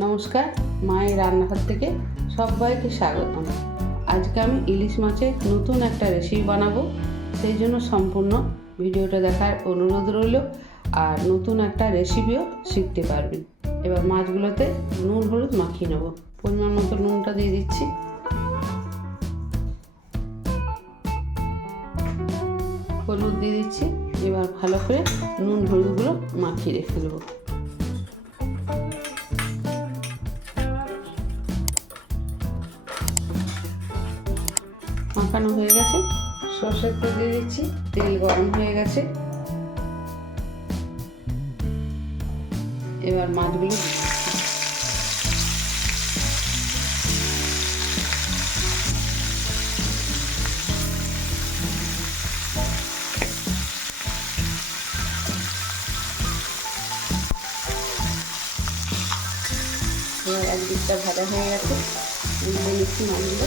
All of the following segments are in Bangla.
নমস্কার, মায়ের রান্নাঘর থেকে সবাইকে স্বাগতম। আজকে আমি ইলিশ মাছের নতুন একটা রেসিপি বানাবো, সেই জন্য সম্পূর্ণ ভিডিওটা দেখার অনুরোধ রইল আর নতুন একটা রেসিপিও শিখতে পারবেন এবার মাছগুলোতে নুন, হলুদ মাখিয়ে নেব। পরিমাণ মতো নুনটা দিয়ে দিচ্ছি। হলুদ দিয়ে দিচ্ছি। এবার ভালো করে নুন, হলুদগুলো মাখিয়ে রেখে দেবো। মাখানো হয়ে গেছে। সর্ষের তেল দিয়ে দিচ্ছি। তেল গরম হয়ে গেছে। এবার মাছগুলো এবার একদিকটা ভাজা হয়ে গেছে। নিচ্ছি মাছগুলো।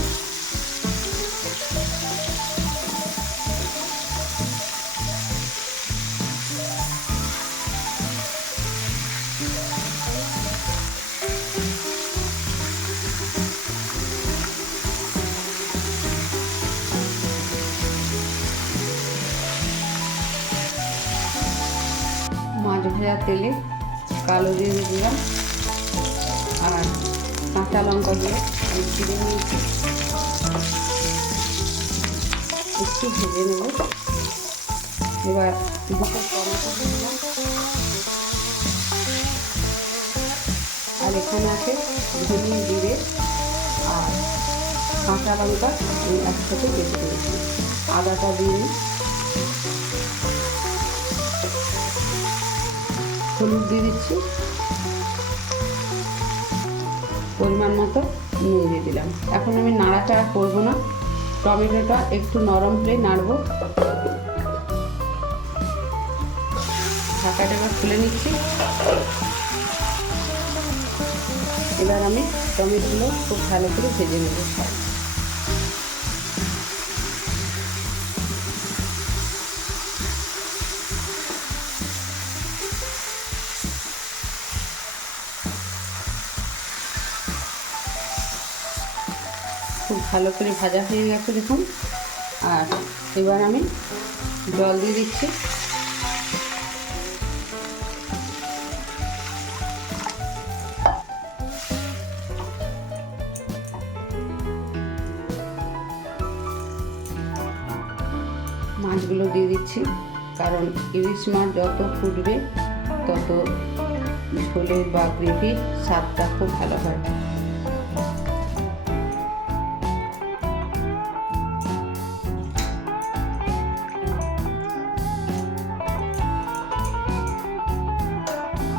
ভাজা তেলে কালো জিরে দিলাম। আর কাঁচা লঙ্কা দিয়ে চিড়ে নিয়েছি। একটু ভেজে নেব। এবার আর এখানে আছে ধনিয়া জিরে আর কাঁচা লঙ্কা আমি একসাথে কেটে দিয়েছি। আদাটা দিয়ে হলুদ দিয়ে দিচ্ছি। পরিমাণ মতো নুন দিয়ে দিলাম। এখন আমি নাড়াচাড়া করব না। টমেটোটা একটু নরম হলে নাড়বো। ঢাকাটা খুলে নিচ্ছি। এবার আমি টমেটোগুলো খুব ভালো করে ভেজে নেব। খুব ভালো করে ভাজা হয়ে গেছে দেখুন। আর এবার আমি জল দিয়ে দিচ্ছি। মাছগুলো দিয়ে দিচ্ছি, কারণ ইলিশ মাছ যত ফুটবে তত ঝোলের বা গ্রেভির স্বাদটা খুব ভালো হয়।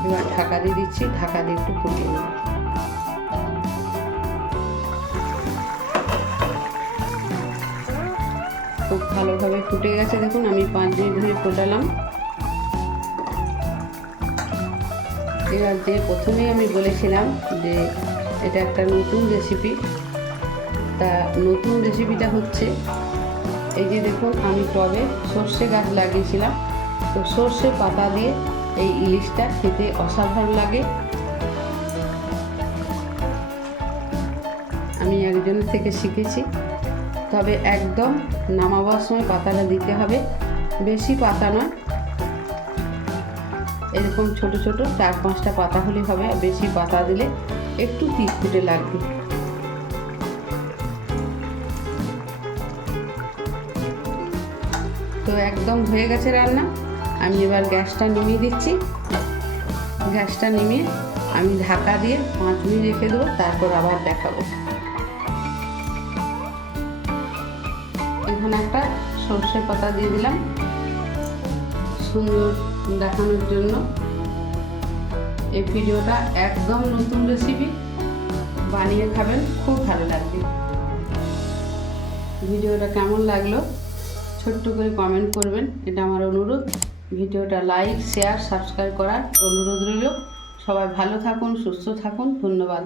এবার ঢাকা দিয়ে দিচ্ছি, ঢাকা দিয়ে একটু ফুটিয়ে নেব খুব ভালোভাবে ফুটে গেছে, দেখুন, আমি পাঁচ মিনিট ধরে ফোটালাম। এবার যে প্রথমেই আমি বলেছিলাম যে এটা একটা নতুন রেসিপি তা নতুন রেসিপিটা হচ্ছে, এই যে দেখুন, আমি টবে সর্ষে গাছ লাগিয়েছিলাম। তো সর্ষে পাতা দিয়ে এই ইলিশটা খেতে অসাধারণ লাগে। আমি একজন থেকে শিখেছি, তবে একদম নামাবার সময় পাতাটা দিতে হবে। বেশি পাতা নয়। এরকম ছোট ছোট চার পাঁচটা পাতা হলে হবে, আর বেশি পাতা দিলে একটু তিতকুটে লাগবে। তো একদম হয়ে গেছে রান্না। আমি এবার গ্যাসটা নিমিয়ে দিচ্ছি। গ্যাসটা নিমিয়ে আমি ঢাকা দিয়ে পাঁচ মিনিট রেখে দেবো, তারপর আবার দেখাবো। এখানে একটা সর্ষে পাতা দিয়ে দিলাম। সুন্দর দেখানোর জন্য। এই ভিডিওটা একদম নতুন রেসিপি বানিয়ে খাবেন, খুব ভালো লাগবে। ভিডিওটা কেমন লাগল, ছোট্ট করে কমেন্ট করবেন। এটা আমার অনুরোধ। ভিডিওটা লাইক শেয়ার সাবস্ক্রাইব করার অনুরোধ রইল। সবাই ভালো থাকুন সুস্থ থাকুন। ধন্যবাদ।